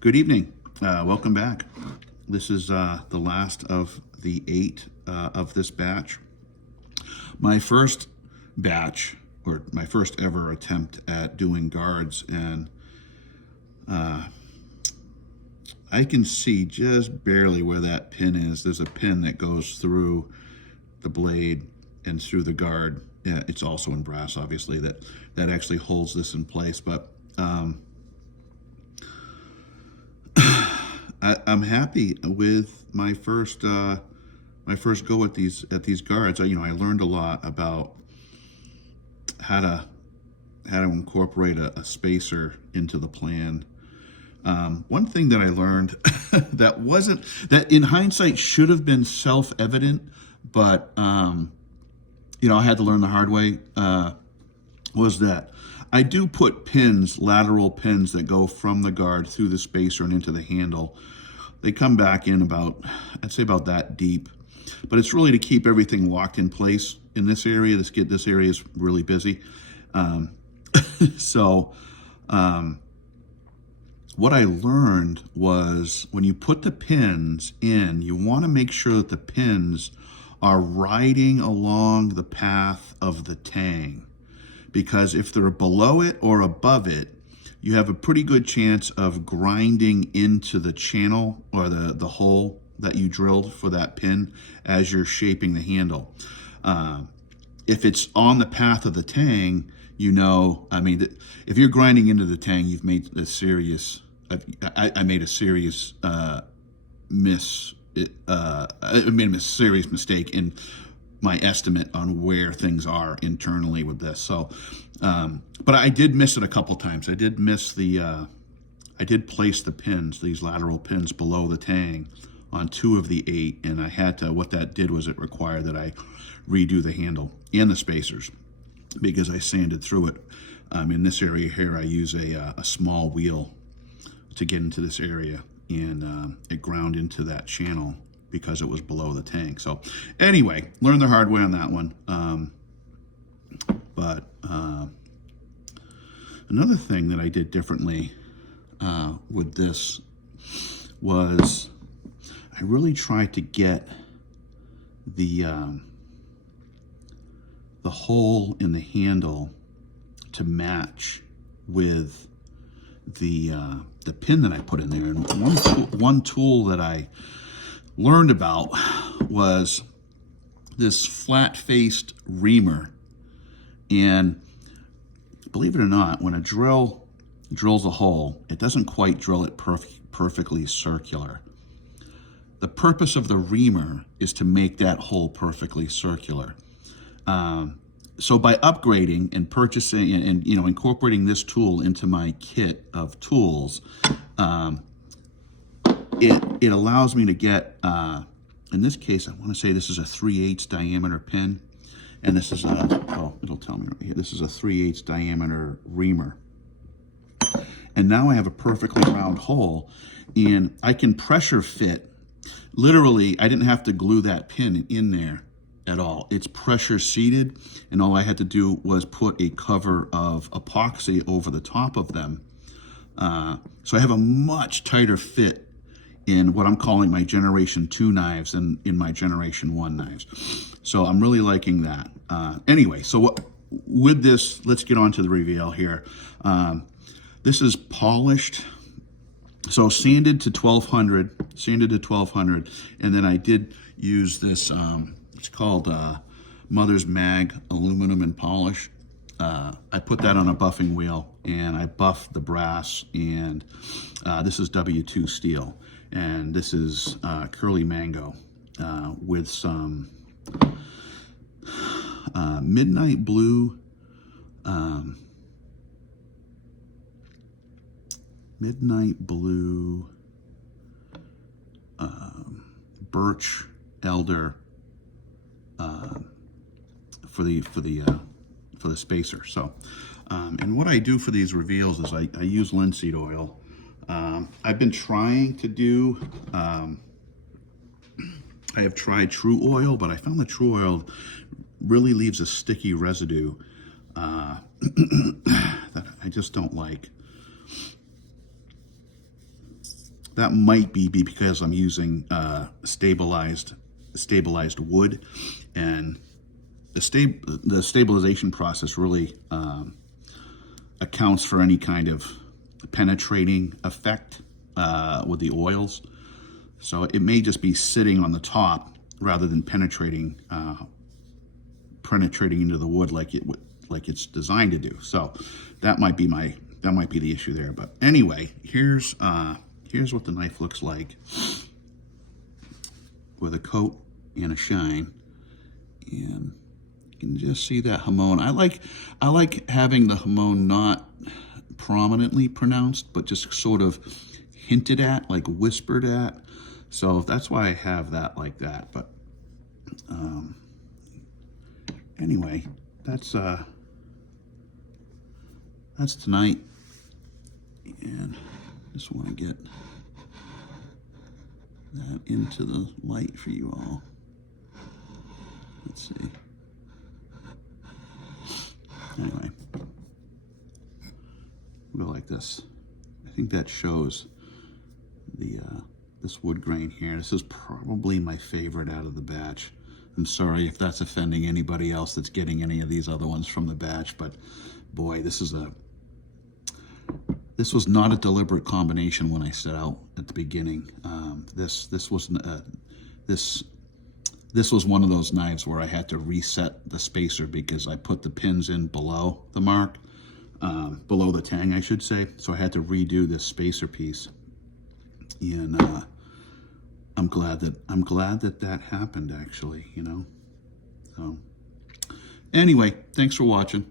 Good evening. Welcome back. This is the last of the 8 of this batch. My first batch, or my first ever attempt at doing guards, and I can see just barely where that pin is. There's a pin that goes through the blade and through the guard. Yeah, it's also in brass, obviously, that actually holds this in place. But I'm happy with my first go at these guards. I learned a lot about how to incorporate a spacer into the plan. One thing that I learned that in hindsight should have been self-evident, but I had to learn the hard way, was that I do put pins, lateral pins that go from the guard through the spacer and into the handle. They come back in I'd say about that deep, but it's really to keep everything locked in place in this area. This area is really busy. What I learned was when you put the pins in, you want to make sure that the pins are riding along the path of the tang, because if they're below it or above it, you have a pretty good chance of grinding into the channel or the hole that you drilled for that pin as you're shaping the handle. If it's on the path of the tang, if you're grinding into the tang, you've made a serious, I made a serious I made a serious mistake in my estimate on where things are internally with this. So, but I did miss it a couple times. I did miss I did place the pins, these lateral pins below the tang on 2 of the 8. And I had to, what that did was it required that I redo the handle and the spacers because I sanded through it. In this area here, I use a small wheel to get into this area, and it ground into that channel because it was below the tank. So anyway, learned the hard way on that one. But another thing that I did differently with this was I really tried to get the hole in the handle to match with the pin that I put in there. And one tool that I learned about was this flat-faced reamer. And believe it or not, when a drill drills a hole, it doesn't quite drill it perfectly circular. The purpose of the reamer is to make that hole perfectly circular. So by upgrading and purchasing and incorporating this tool into my kit of tools, it allows me to get, in this case, I want to say this is a 3/8 diameter pin, and this is it'll tell me right here, this is a 3/8 diameter reamer. And now I have a perfectly round hole, and I can pressure fit. Literally, I didn't have to glue that pin in there at all. It's pressure seated, and all I had to do was put a cover of epoxy over the top of them. So I have a much tighter fit in what I'm calling my Generation 2 knives than in my Generation 1 knives. So I'm really liking that. Anyway, so with this, let's get on to the reveal here. This is polished, so sanded to 1200, and then I did use this, it's called Mother's Mag aluminum and polish. I put that on a buffing wheel, and I buffed the brass, and this is W2 steel, and this is curly mango with some midnight blue, birch elder for the spacer. So, and what I do for these reveals is I use linseed oil. I've been trying to do, I have tried True Oil, but I found that True Oil really leaves a sticky residue that I just don't like. That might be because I'm using stabilized wood, and the stabilization process really accounts for any kind of penetrating effect with the oils. So it may just be sitting on the top rather than penetrating into the wood like it's designed to do. So that might be the issue there. But anyway, here's what the knife looks like with a coat and a shine, and you can just see that Hamone. I like having the Hamone not prominently pronounced, but just sort of hinted at, like whispered at. So that's why I have that like that. But anyway, that's tonight, and just want to get that into the light for you all. Let's see. Anyway, we'll go like this. I think that shows the this wood grain here. This is probably my favorite out of the batch. I'm sorry if that's offending anybody else that's getting any of these other ones from the batch, but boy, this was not a deliberate combination when I set out at the beginning. This was one of those knives where I had to reset the spacer because I put the pins in below the mark, below the tang, I should say. So I had to redo this spacer piece, and I'm glad that happened, actually. You know. So anyway, thanks for watching.